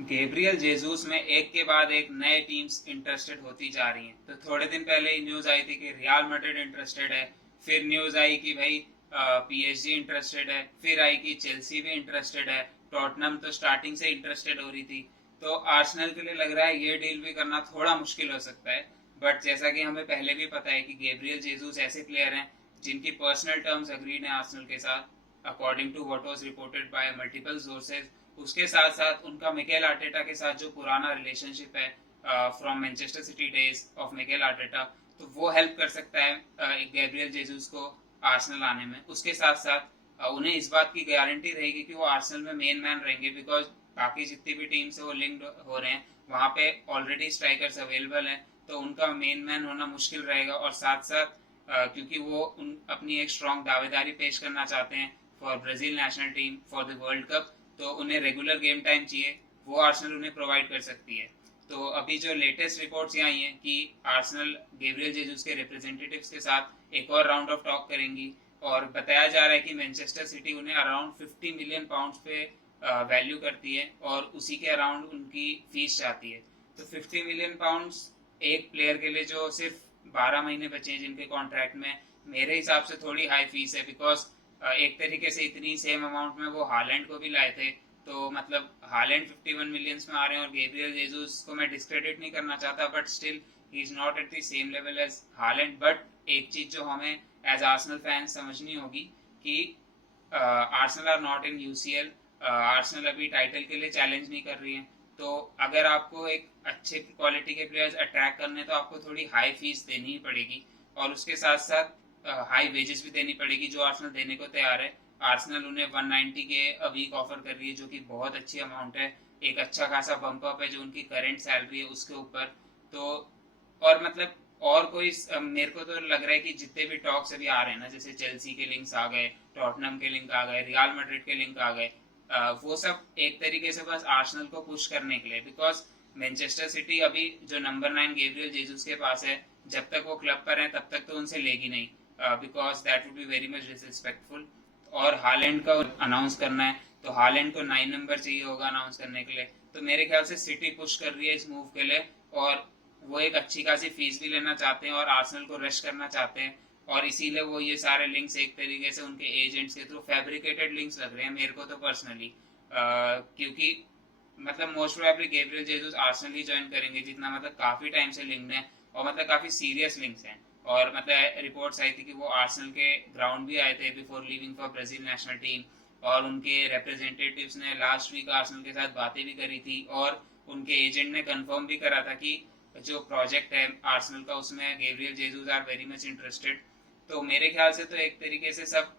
Gabriel Jesus में एक के बाद एक नए टीम्स इंटरेस्टेड होती जा रही हैं। तो थोड़े दिन पहले ही न्यूज आई थी कि रियल मैड्रिड इंटरेस्टेड है, फिर न्यूज आई कि भाई पीएसजी इंटरेस्टेड है, फिर आई कि चेल्सी भी इंटरेस्टेड है, टॉटनम तो स्टार्टिंग से इंटरेस्टेड हो रही थी। तो आर्सेनल के लिए लग रहा है ये डील भी करना थोड़ा मुश्किल हो सकता है। बट जैसा कि हमें पहले भी पता है कि गैब्रियल जेसूस ऐसे प्लेयर हैं जिनकी पर्सनल टर्म्स अग्रीड हैं आर्सेनल के साथ, according to what was reported by multiple sources. उसके साथ साथ उनका मिकेल आर्टेटा के साथ जो पुराना रिलेशनशिप है from Manchester city days of Mikel Arteta, तो वो हेल्प कर सकता है गैब्रियल जेसूस को आर्सेनल आने में। उसके साथ साथ उन्हें इस बात की गारंटी रहेगी कि वो आर्सेनल में मेन मैन रहेंगे, बिकॉज बाकी जितनी भी टीम से वो लिंक्ड हो रहे हैं वहां पे ऑलरेडी स्ट्राइकर्स अवेलेबल हैं, तो उनका मेन मैन होना मुश्किल रहेगा। और साथ साथ क्योंकि वो अपनी एक स्ट्रॉन्ग दावेदारी पेश करना चाहते हैं for Brazil national team for the world cup, तो उन्हें रेगुलर गेम टाइम चाहिए, वो आर्सेनल उन्हें प्रोवाइड कर सकती है। तो अभी जो लेटेस्ट रिपोर्ट्स यहाँ आई हैं कि आर्सेनल गैब्रियल जेसूस के रिप्रेजेंटेटिव्स के साथ एक और राउंड ऑफ टॉक करेंगी, और बताया जा रहा है कि मैनचेस्टर सिटी उन्हें अराउंड 50 मिलियन पाउंड्स पे वैल्यू करती है और उसी के अराउंड उनकी फीस चाहती है। तो 50 मिलियन पाउंड्स एक प्लेयर के लिए जो सिर्फ 12 महीने बचे हैं जिनके कॉन्ट्रैक्ट में, मेरे हिसाब से थोड़ी हाई फीस है। बिकॉज एक तरीके से इतनी सेम अमाउंट में वो हालैंड को भी लाए थे, तो मतलब हालैंड 51 मिलियंस में आ रहे हैं, और गैब्रियल जेसूस को मैं डिस्क्रेडिट नहीं करना चाहता, but still he is not at the same level as Haaland. But एक चीज जो हमें एज आर्सेनल फैंस समझनी होगी कि Arsenal are not in UCL, Arsenal अभी टाइटल के लिए चैलेंज नहीं कर रही है। तो अगर आपको एक अच्छे क्वालिटी के प्लेयर्स अट्रैक्ट करने तो आपको थोड़ी हाई फीस देनी ही पड़ेगी, और उसके साथ साथ हाई वेजेस भी देनी पड़ेगी जो आर्सेनल देने को तैयार है। आर्सेनल उन्हें 190 के अ वीक ऑफर कर रही है, जो कि बहुत अच्छी अमाउंट है, एक अच्छा खासा बम्प अप है जो उनकी करंट सैलरी है उसके ऊपर। तो और मतलब और कोई मेरे को तो लग रहा है कि जितने भी टॉक्स अभी आ रहे हैं ना, जैसे चेल्सी के लिंक्स आ गए, टॉटनम के लिंक आ गए, रियल मैड्रिड के लिंक आ गए, वो सब एक तरीके से बस आर्सेनल को पुश करने के लिए। बिकॉज मैनचेस्टर सिटी अभी जो नंबर 9 गैब्रियल जेसूस के पास है, जब तक वो क्लब पर है तब तक तो उनसे लेगी नहीं, because that would be very much disrespectful. और हालैंड का अनाउंस करना है तो हालैंड को 9 नंबर चाहिए होगा अनाउंस करने के लिए। तो मेरे ख्याल से सिटी पुश कर रही है इस मूव के लिए, और वो एक अच्छी खासी फीस भी लेना चाहते हैं और आर्सेनल को रश करना चाहते हैं, और इसीलिए वो ये सारे लिंक्स एक तरीके से उनके एजेंट्स के थ्रू फैब्रिकेटेड लिंक्स लग रहे हैं मेरे को तो पर्सनली। क्योंकि मतलब most probably Gabriel Jesus Arsenal ही ज्वाइन करेंगे, जितना मतलब काफी टाइम से लिंक्ड हैं, और मतलब काफी सीरियस लिंक्स हैं। और मतलब रिपोर्ट्स आई थी कि वो आर्सेनल के ग्राउंड भी आए थे before leaving for Brazil national team, और उनके रिप्रेजेंटेटिव्स ने लास्ट वीक आर्सेनल के साथ बातें भी करी थी, और उनके एजेंट ने कंफर्म भी करा था कि जो प्रोजेक्ट है आर्सेनल का उसमें Gabriel Jesus are very much interested. तो मेरे ख्याल से तो एक तरीके से सब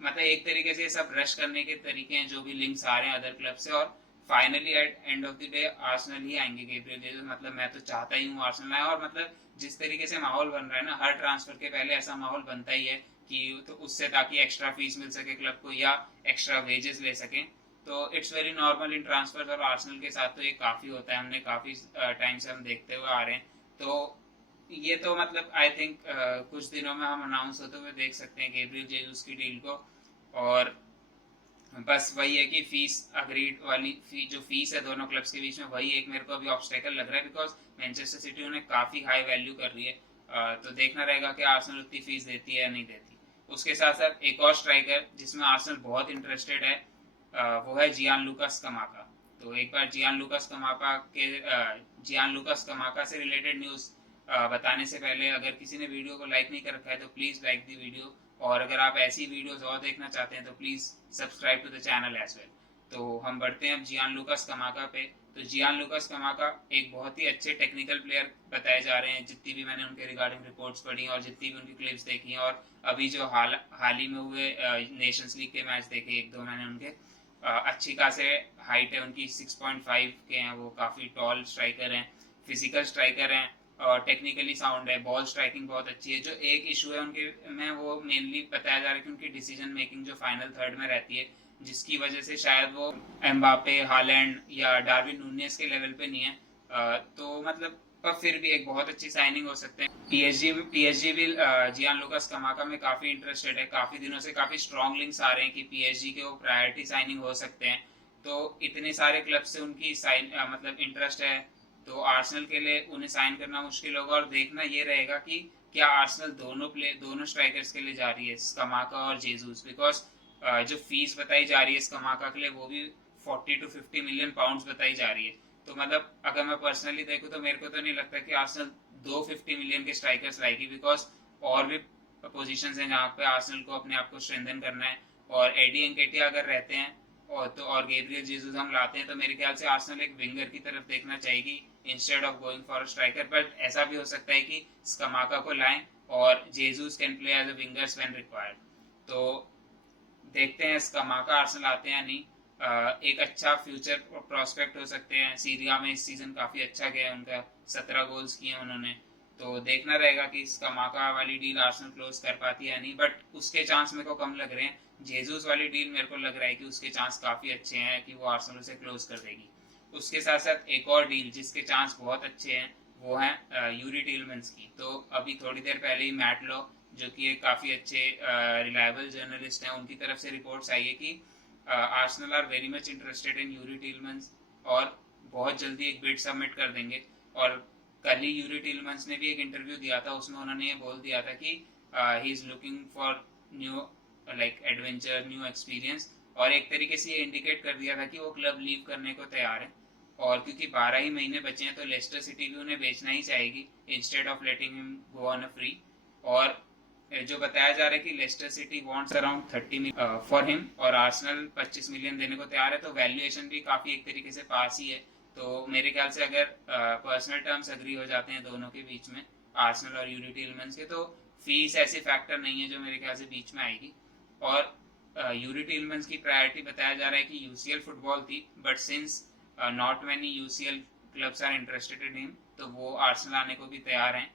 मतलब एक तरीके से सब रश करने के तरीके हैं जो भी लिंक्स आ रहे हैं अदर क्लब से, और finally at end of the day Arsenal ही आएंगे गैब्रियल जेसूस। मतलब मैं तो चाहता ही हूँ आर्सेनल आए, और मतलब जिस तरीके से माहौल बन रहा है ना, हर ट्रांसफर के पहले ऐसा माहौल बनता ही है कि तो उससे ताकि एक्स्ट्रा फीस मिल सके क्लब को या एक्स्ट्रा वेजेस ले सकें। तो it's very normal in transfer, और आर्सेनल के साथ तो ये काफी होता है, हमने काफी टाइम से हम देखते हुए आ रहे हैं। तो ये तो मतलब आई थिंक कुछ दिनों में हम अनाउंस होते हुए देख सकते हैं गैब्रियल जेसूस की डील को। और बस वही है कि फीस अग्रीड वाली जो फीस है दोनों क्लब्स के बीच में, वही एक मेरे को अभी ऑब्स्टेकल लग रहा है, बिकॉज मैनचेस्टर सिटी उन्हें काफी हाई वैल्यू कर रही है। तो देखना रहेगा कि आर्सेनल उतनी फीस देती है या नहीं देती। उसके साथ साथ एक और स्ट्राइकर जिसमें आर्सेनल बहुत इंटरेस्टेड है, वो है जियान लूकास कमाका। तो एक बार जियान लूकास कमाका से रिलेटेड न्यूज बताने से पहले, अगर किसी ने वीडियो को लाइक नहीं कर रखा है तो प्लीज लाइक दी वीडियो, और अगर आप ऐसी वीडियोस और देखना चाहते हैं तो please subscribe to the channel as well. तो हम बढ़ते हैं अब जियान लूकास कमाका पे। तो जियान लूकास कमाका एक बहुत ही अच्छे टेक्निकल प्लेयर बताए जा रहे हैं, जितनी भी मैंने उनके रिगार्डिंग रिपोर्ट्स पढ़ी और जितनी भी उनकी क्लिप्स देखी हैं, और अभी जो हाल ही में हुए नेशंस लीग के मैच देखे एक दो मैंने उनके, अच्छी खासे हाइट है उनकी, 6.5 के हैं वो, काफी टॉल स्ट्राइकर हैं, फिजिकल स्ट्राइकर हैं, और टेक्निकली साउंड है, बॉल स्ट्राइकिंग बहुत अच्छी है। जो एक इशू है उनके में वो मेनली बताया जा रहा है कि उनकी डिसीजन मेकिंग जो फाइनल थर्ड में रहती है, जिसकी वजह से शायद वो एम्बापे, हालैंड या डार्विन नूनेस के लेवल पे नहीं है। तो मतलब पर फिर भी एक बहुत अच्छी साइनिंग हो सकते हैं। पीएसजी भी जियान लूकास कमाका में काफी इंटरेस्टेड है, काफी दिनों से काफी स्ट्रॉन्ग लिंक्स आ रहे हैं कि पीएसजी के वो प्रायोरिटी साइनिंग हो सकते हैं। तो इतने सारे क्लब से उनकी मतलब इंटरेस्ट है, तो आर्सेनल के लिए उन्हें साइन करना मुश्किल होगा। और देखना ये रहेगा कि क्या आर्सेनल दोनों स्ट्राइकर्स के लिए जा रही है, स्कमाका और जेसूस, बिकॉज जो फीस बताई जा रही है स्कमाका के लिए वो भी 40 to 50 मिलियन पाउंड्स बताई जा रही है। तो मतलब अगर मैं पर्सनली देखूँ तो मेरे को तो नहीं लगता कि आर्सेनल 250 मिलियन के स्ट्राइकर्स लाएगी, बिकॉज और भी पोजीशंस हैं जहाँ पे आर्सेनल को अपने आप को स्ट्रेंथन करना है। और एडी एनकेटिया अगर रहते हैं और गैब्रियल जेसूस हम लाते हैं, तो मेरे ख्याल से आर्सेनल एक विंगर की तरफ देखना चाहेगी instead of going for a striker. But ऐसा भी हो सकता है कि स्कमाका को लाएं और Jesus can play as a wingers when required. तो देखते हैं स्कमाका आर्सेनल आते हैं या नहीं। एक अच्छा फ्यूचर प्रोस्पेक्ट हो सकते हैं। सीरिया में इस सीजन काफी अच्छा गया उनका, 17 गोल्स किए उन्होंने। तो देखना रहेगा कि स्कमाका वाली डील आर्सेनल क्लोज कर पाती है या नहीं, बट उसके चांस मेरे को कम लग रहे हैं। जेसूस वाली डील मेरे को लग रहा है कि उसके चांस काफी अच्छे हैं कि वो आर्सेनल से क्लोज कर देगी। उसके साथ साथ एक और डील जिसके चांस बहुत अच्छे हैं वो है यूरी टिलमैन्स की। तो अभी थोड़ी देर पहले ही मैट लॉ, जो कि एक काफी अच्छे रिलायबल जर्नलिस्ट हैं, उनकी तरफ से रिपोर्ट्स आई है कि Arsenal are very much interested in Youri Tielemans और बहुत जल्दी एक बिड सबमिट कर देंगे। और कल ही यूरी टिलमैन्स ने भी एक इंटरव्यू दिया था, उसमें उन्होंने ये बोल दिया था कि he is looking for new like adventure, new experience. और एक तरीके से ये इंडिकेट कर दिया था कि वो क्लब लीव करने को तैयार है। और क्योंकि 12 ही महीने बचे हैं तो लेस्टर सिटी भी उन्हें बेचना ही चाहेगी instead of letting him go on a free. और जो बताया जा रहा है कि Leicester City wants around 30 million for him और आर्सेनल 25 मिलियन देने को तैयार है। तो वैल्यूएशन भी काफी एक तरीके से पास ही है। तो मेरे ख्याल से अगर पर्सनल टर्म्स अग्री हो जाते हैं दोनों के बीच में, आर्सेनल और यूरी टिलमैन्स के, तो फीस ऐसे फैक्टर नहीं है जो मेरे ख्याल से बीच में आएगी। और यूरी टिलमैन्स की प्रायोरिटी बताया जा रहा है कि यूसीएल फुटबॉल थी, but since not many UCL clubs are interested in him, तो वो आर्सेनल आने को भी तैयार हैं।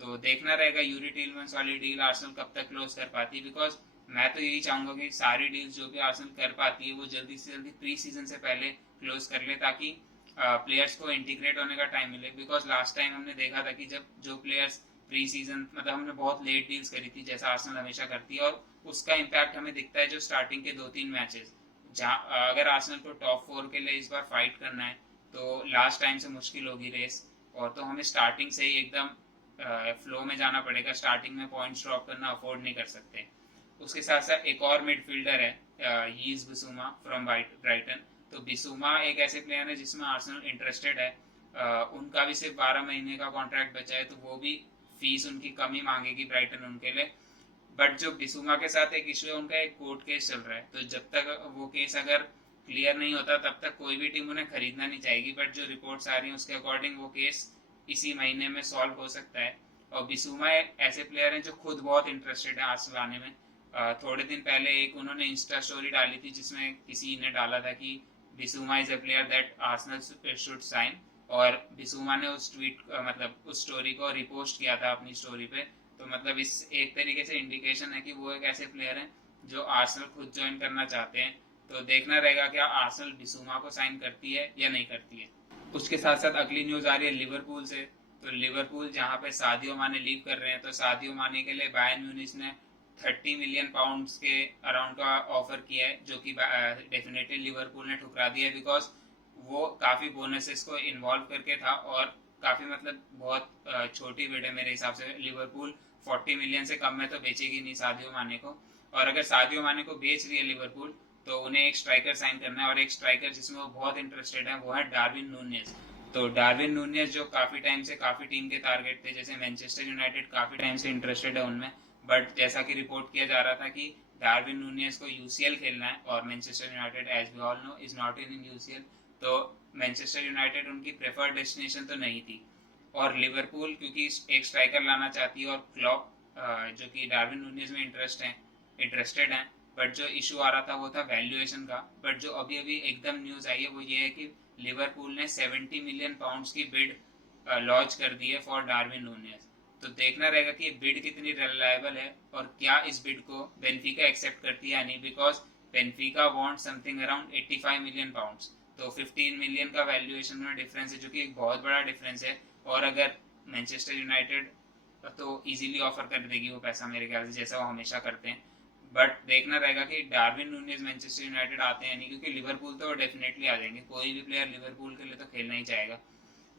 तो देखना रहेगा यूरी टिलमैन्स वाली डील आर्सेनल कब तक क्लोज कर पाती है, बिकॉज मैं तो यही चाहूंगा कि सारी डील्स जो भी आर्सेनल कर पाती है वो जल्दी से जल्दी प्री सीजन से पहले क्लोज कर ले, ताकि प्लेयर्स को इंटीग्रेट होने का टाइम मिले। बिकॉज लास्ट टाइम हमने देखा था कि जब जो प्लेयर्स प्री सीजन, मतलब हमने बहुत लेट डील्स करी थी जैसा आर्सेनल हमेशा करती है, और उसका इम्पैक्ट हमें दिखता है जो स्टार्टिंग के 2-3 मैचेस, जहाँ अगर आर्सेनल को टॉप 4 के लिए इस बार फाइट करना है तो लास्ट टाइम से मुश्किल होगी रेस। और तो हमें स्टार्टिंग से ही एकदम फ्लो में जाना पड़ेगा, स्टार्टिंग में पॉइंट्स ड्रॉप करना अफोर्ड नहीं कर सकते। उसके साथ साथ एक और मिडफील्डर है यीज बिसुमा फ्रॉम ब्राइटन। तो बिसुमा एक ऐसे प्लेयर है जिसमें आर्सेनल इंटरेस्टेड है। उनका भी सिर्फ 12 महीने का कॉन्ट्रैक्ट बचा है, तो वो भी फीस उनकी कम ही मांगेगी ब्राइटन उनके लिए। बट जो बिसुमा के साथ एक इशू है, उनका एक कोर्ट केस चल रहा है, तो जब तक वो केस अगर क्लियर नहीं होता तब तक कोई भी टीम उन्हें खरीदना नहीं चाहेगी। बट जो रिपोर्ट्स आ रही हैं उसके अकॉर्डिंग वो केस इसी महीने में सॉल्व हो सकता है। और बिसुमा ऐसे प्लेयर हैं जो खुद बहुत इंटरेस्टेड है आर्सेनल आने में। थोड़े दिन पहले एक उन्होंने इंस्टा स्टोरी डाली थी जिसमें किसी ने डाला था कि Bissouma is a player that Arsenal should sign, और बिसुमा ने उस ट्वीट मतलब उस स्टोरी को रिपोस्ट किया था अपनी स्टोरी पे। तो मतलब इस एक तरीके से इंडिकेशन है कि वो एक ऐसे प्लेयर हैं जो आर्सेनल खुद ज्वाइन करना चाहते हैं। तो देखना रहेगा क्या आर्सेनल बिसुमा को साइन करती है या नहीं करती है। उसके साथ साथ अगली न्यूज आ रही है लिवरपूल से। तो लिवरपूल जहां पे सादियो माने लीव कर रहे हैं, तो सादियो माने के लिए बायर्न म्यूनिच ने 30 मिलियन पाउंड्स के अराउंड का ऑफर किया है, जो कि डेफिनेटली लिवरपूल ने ठुकरा दिया है, बिकॉज वो काफी बोनसेस को इन्वॉल्व करके था और काफी मतलब बहुत छोटी बिड है मेरे हिसाब से। लिवरपूल 40 मिलियन से कम में तो बेचेगी नहीं सादियो माने को। और अगर सादियो माने को बेच रही है लिवरपूल, तो उन्हें एक स्ट्राइकर साइन करना है, और एक स्ट्राइकर जिसमें वो बहुत इंटरेस्टेड है वो है डार्विन नूनेज। तो डार्विन नूनेज जो काफी टाइम से काफी टीम के टारगेट थे, जैसे मैनचेस्टर यूनाइटेड काफी टाइम से इंटरेस्टेड है उनमें, बट जैसा कि रिपोर्ट किया जा रहा था कि डार्विन नूनेज को यूसीएल खेलना है, और Manchester United as we all know is not in UCL. तो मैनचेस्टर यूनाइटेड उनकी प्रेफर्ड डेस्टिनेशन तो नहीं थी। और लिवरपूल क्योंकि एक स्ट्राइकर लाना चाहती है, और क्लॉप जो कि डार्विन नूनेज में इंटरेस्टेड हैं, बट जो इशू आ रहा था वो था वैल्यूएशन का। बट जो अभी अभी एकदम न्यूज आई है वो ये है कि लिवरपूल ने 70 मिलियन पाउंड्स की बिड लॉन्च कर दी है फॉर डार्विन नूनेज। तो देखना रहेगा कि बिड कितनी रिलायबल है और क्या इस बिड को बेनफिका एक्सेप्ट करती है या नहीं, because Benfica want something around 85 million pounds. तो 15 मिलियन का वैल्यूएशन में डिफरेंस है, जो कि एक बहुत बड़ा डिफरेंस है। और अगर मैनचेस्टर यूनाइटेड तो इजीली ऑफर कर देगी वो पैसा मेरे ख्याल से, जैसा वो हमेशा करते हैं। बट देखना रहेगा कि डार्विन नूनेज मैनचेस्टर यूनाइटेड आते हैं नहीं, क्योंकि लिवरपूल तो डेफिनेटली आ जाएंगे, कोई भी प्लेयर लिवरपूल के लिए तो खेलना ही चाहेगा।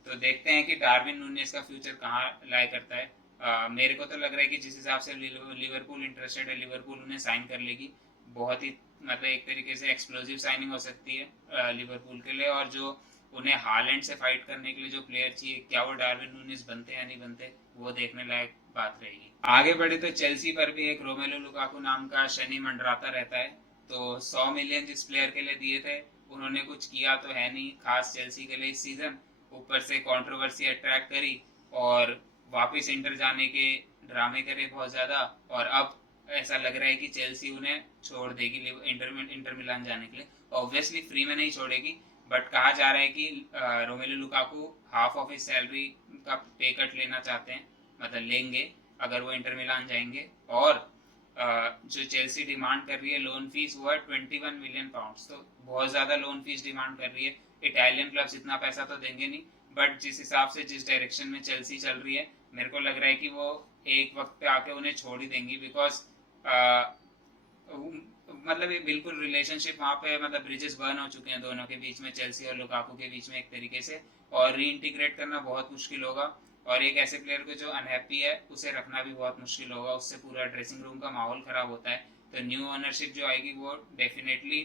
तो देखते हैं कि डार्विन नूनेज का फ्यूचर कहाँ लाए करता है। मेरे को तो लग रहा है कि जिस हिसाब से लिवरपूल इंटरेस्टेड है, लिवरपूल उन्हें साइन कर लेगी। बहुत ही मतलब एक तरीके से एक्सप्लोसिव साइनिंग हो सकती है लिवरपूल के लिए। और जो उन्हें हालैंड से फाइट करने के लिए जो प्लेयर चाहिए, क्या वो डार्विन नूनेज बनते या नहीं बनते, वो देखने लायक बात रहेगी। आगे बढ़े तो चेल्सी पर भी एक रोमेलो लुकाकू नाम का शनि मंडराता रहता है। तो 100 मिलियन जिस प्लेयर के लिए दिए थे, उन्होंने कुछ किया तो है नहीं खास चेल्सी के लिए इस सीजन। ऊपर से कंट्रोवर्सी अट्रैक्ट करी और वापस इंटर जाने के ड्रामे करे बहुत ज्यादा। और अब ऐसा लग रहा है कि चेल्सी उन्हें छोड़ देगी इंटर मिलान जाने के लिए। ऑब्वियसली फ्री में नहीं छोड़ेगी, बट कहा जा रहा है कि Romelu Lukaku half of his salary का पे कट लेना चाहते हैं, मतलब लेंगे अगर वो इंटर मिलान जाएंगे। और जो चेल्सी डिमांड कर रही है लोन फीस, वो है 21 मिलियन पाउंड्स। तो बहुत ज्यादा लोन फीस डिमांड कर रही है। इटालियन क्लब्स इतना पैसा तो देंगे नहीं, बट जिस हिसाब से जिस डायरेक्शन में चेल्सी चल रही है, मेरे को लग रहा है कि वो एक वक्त पे आके उन्हें छोड़ ही देंगी। बिकॉज मतलब ये बिल्कुल रिलेशनशिप वहाँ पे, मतलब ब्रिजेस बर्न हो चुके हैं दोनों के बीच में, चेल्सी और लुकाकू के बीच में एक तरीके से। और रीइंटीग्रेट करना बहुत मुश्किल होगा। और एक ऐसे प्लेयर को जो अनहैप्पी है, उसे रखना भी बहुत मुश्किल होगा, उससे पूरा ड्रेसिंग रूम का माहौल खराब होता है। तो न्यू ओनरशिप जो आएगी वो डेफिनेटली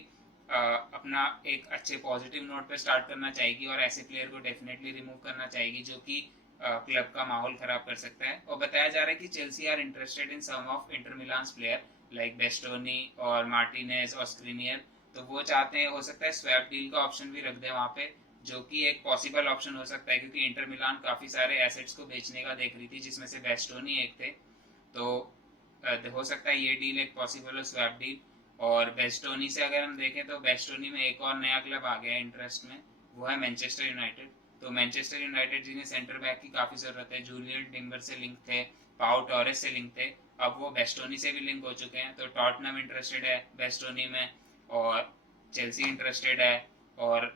अपना एक अच्छे पॉजिटिव नोट पे स्टार्ट करना चाहेगी, और ऐसे प्लेयर को डेफिनेटली रिमूव करना चाहेगी जो कि क्लब का माहौल खराब कर सकता है। और बताया जा रहा है कि Chelsea are interested in some of Inter Milan's player like Bastoni और मार्टिनेज और स्क्रीनियर। तो वो चाहते हैं, हो सकता है स्वैप डील का ऑप्शन भी रख दे वहाँ पे, जो कि एक पॉसिबल ऑप्शन हो सकता है, क्योंकि इंटर मिलान काफी सारे एसेट्स को बेचने का देख रही थी, जिसमें से बेस्टोनी एक थे। तो हो सकता है ये डील एक पॉसिबल हो, स्वैप डील। और बेस्टोनी से अगर हम देखें तो बेस्टोनी में एक और नया क्लब आ गया इंटरेस्ट में, वो है मैनचेस्टर यूनाइटेड। तो मैनचेस्टर यूनाइटेड जिन्हें सेंटर बैक की काफी जरूरत है, जूलियन टिम्बर से लिंक थे, पाउ टॉरेस से लिंक थे, अब वो बेस्टोनी से भी लिंक हो चुके हैं। तो टॉटनम इंटरेस्टेड है बेस्टोनी में, और चेल्सी इंटरेस्टेड है, और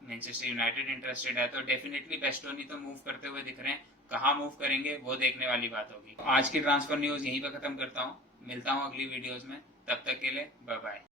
मैनचेस्टर यूनाइटेड इंटरेस्टेड है। तो डेफिनेटली बेस्टोनी तो मूव करते हुए दिख रहे हैं, कहाँ मूव करेंगे वो देखने वाली बात होगी। आज की ट्रांसफर न्यूज यहीं पे खत्म करता हूँ, मिलता हूँ अगली वीडियोस में, तब तक के लिए बाय बाय।